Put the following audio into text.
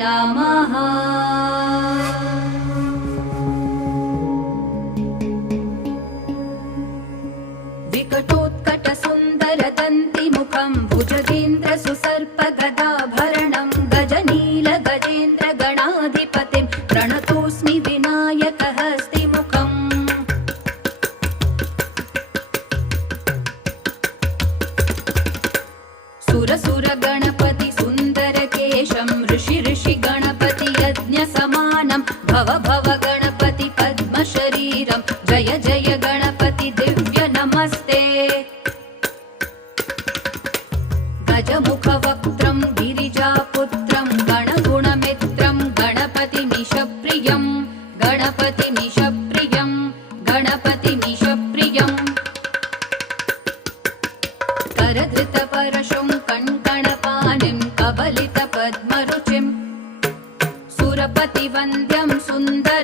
नमः। विकटोत्कटसुन्दरदन्तिमुखं भुजगेन्द्रसुसर्पगदाभरणं गजनीलगजेन्द्रगणाधिपतिं प्रणतोऽस्मि विनायकहस्तिमुखम्। सुरसुरगणपति सुन्दरकेशं ऋषि गणपति यज्ञसमानं भव भव गणपति पद्मशरीरं जय जय गणपति दिव्य नमस्ते। गजमुखवक्त्रं गिरिजापुत्रं गणगुणमित्रं गणपतिमीशप्रियं गणपतिमीशप्रियं गणपतिमीशप्रियम्। करधृतपरशुं कङ्कणपाणिं कबलितपद्मरुचिं सुरपतिवन्द्यं सुन्दर